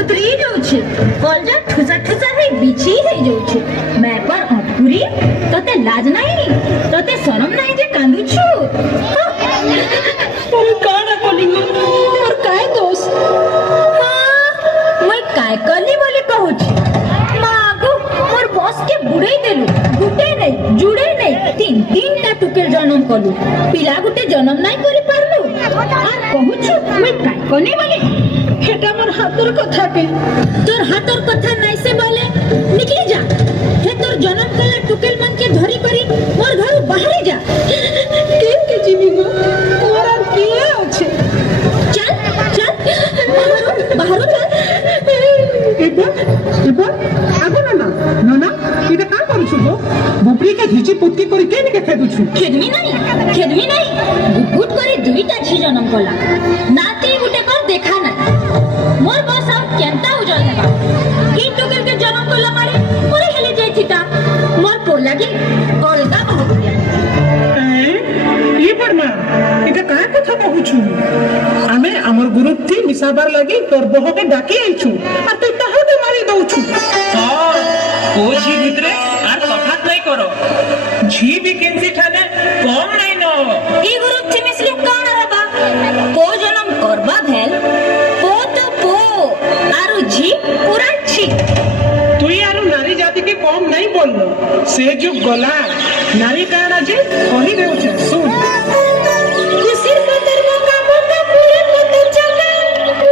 उतरी जाउछे कलजा ठुसा ठुसा है बिछी है जाउछे मैं पर अटकुरी तते लाज नहीं तते शरम नहीं जे कांदुछु अरे काना कली मोर काय दोष मैं काय कली बोली कहूची मागो मोर बॉस के बुड़े देलु गुटे नहीं जुड़े नहीं तीन तीन टा टुकेल जन्म कलु पिला गुटे जन्म नहीं करि पारलु आ कहूछु मैं काय कली बोली हेटा मोर हाथर कथा के तोर हाथर कथा नहीं से बोले निकली जा हे तोर जन्म कला टुकेल मन के धरी करी मोर घर बाहर जा केन के जीवी गो तोरा किए अछि चल चल बाहर चल एबा आगो ना इटा का करू गो बुपरी के घिची पुत्ती करी केन के खेदुछु खेदमी नहीं गुट करे दुईटा झी जन्म कला नाती गुटे कर देखा ना मोर बस आउ केनता उजल हेबा की टुकेल के जन्म कला मारे मोरे हेले जाइथिता मोर पोर लागे अलगा बहुत ये परमा इटा का कथा कहूछु आमे हमर ग्रुप थी मिसाबार लगी तोर बह के डाकी आइछु आ तू ताहा के मारी दउछु हां को झी भितरे आर कथा नहीं करो झी वैकेंसी ठाने कम नहीं न ई ग्रुप थी मिसली कान रहबा को जन्म करबा भेल पो तो पो आरु झी पूरा छी तू यार नारी जाति के कम नहीं बोलनो से जो गला नारी काना जे कही देउछ सुन सिर का दरवा का बोका पूरे पत्थर चका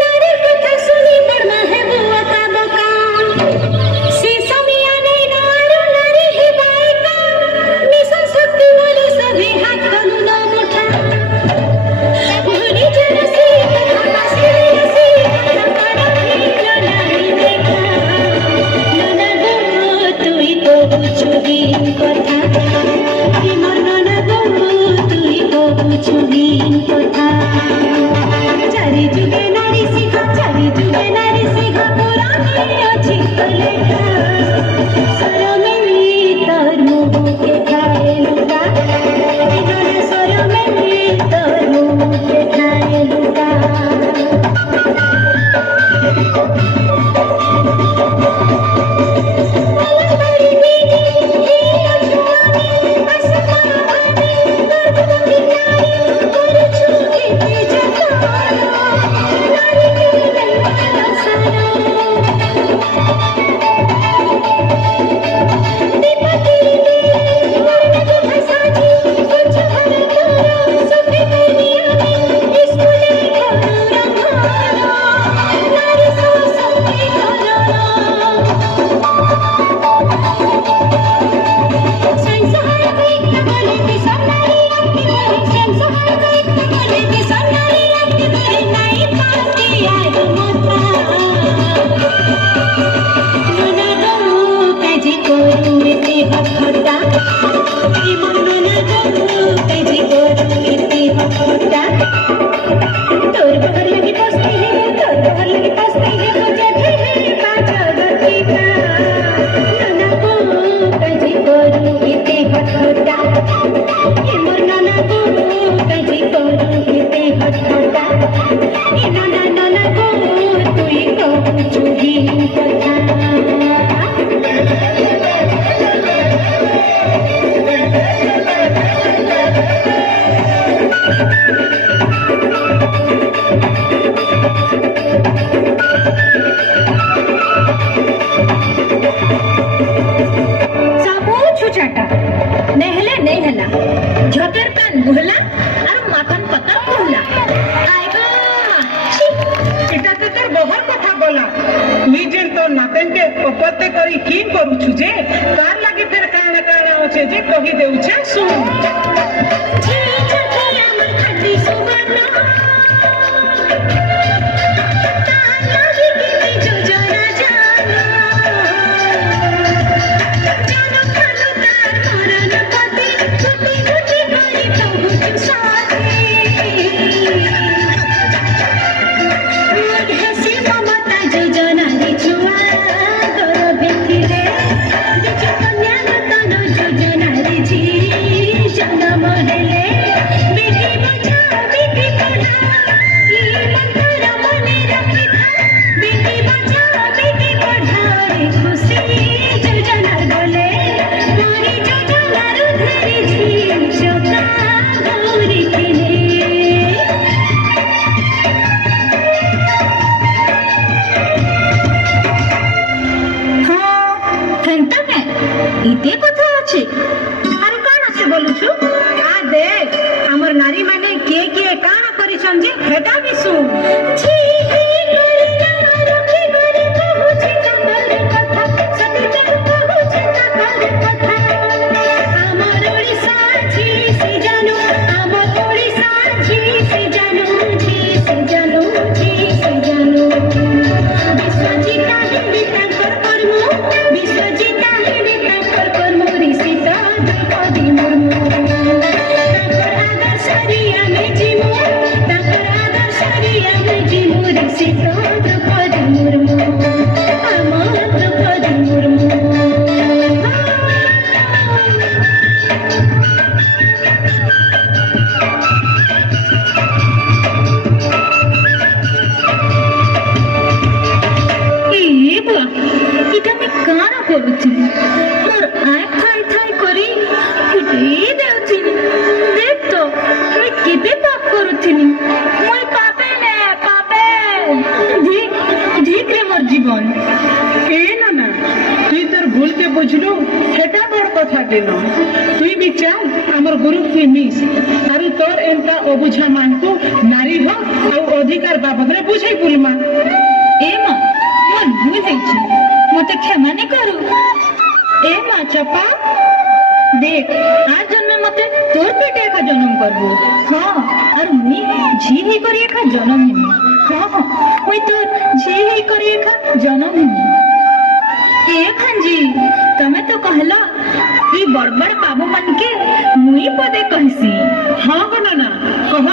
नारी कथा सुनी पड़ना है बुआ का बोका से समिया नहीं नारो नारी ही बाइका मिशन शक्ति वाली सभी हाथ कनु ना मुठा भूली जरा सी कथा सी कथा ही नारी देखा नना गो तू ही तो बुझुगी कथा कि मन नना गो तू ही तो बुझुगी कथा चारि जुगे नारी सिखा पुरानी अछि कलेखा सर में तर मुँह के खाए लुका इन्होंने सर में तर मुँह के खाए लुका कही देउछे सुन बेटी কাঞ্জি হেটা বিশু ঝি করে না রক্ষে করে কহুছি কাকর কথা সততে কহুছি কাকর কথা আমার ওড়িশা ঝি সে জানো আমার ওড়িশা ঝি সে জানো ঝি সে জানো ঝি সে জানো বিশ্বজিতা হিন্দি তাঙ্কর কর্ম বিশ্বজিতা হিন্দি তাঙ্কর কর্ম ঋষিত দ্রৌপদী মুর্মু তাঙ্কর আদর্শরে আমি জিমু তাঙ্কর আদর্শরে আমি জিমু ঋষিত দ্রৌপদী মুর্মু আমার দ্রৌপদী মুর্মু এটা আমি কাণ করছি মোর আয় থাই থাই করি ফুটেই দেউছিনি দেখ তো মুই কেতে পাপ করুছিনি মুই পাপে নে পাপে ঠিক ঠিক রে মোর জীবন এ না না তুই তোর ভুলকে বুঝলু হেটা বড় কথা কেন তুই বি চাল আমার গুরু তুই মিস আর তোর এন্তা অবুঝা মানকু নারী হ আর অধিকার বাবদরে বুঝাই বুলমা এ মা মোর ভুল হয়েছে মতে ক্ষমা নে করু এ মা চাপা দেখ আর জন্মে মতে তোর পেটে একা জন্ম করবো হ্যাঁ আর মুই ঝি হই করি একা জন্ম হিমি হ্যাঁ মুই তোর ঝি হই করি একা জন্ম হিমি ए खंजी तमे तो कहला ई बड़ बड़ बाबू मन के मुई पदे कहसी हाँ गो ना कह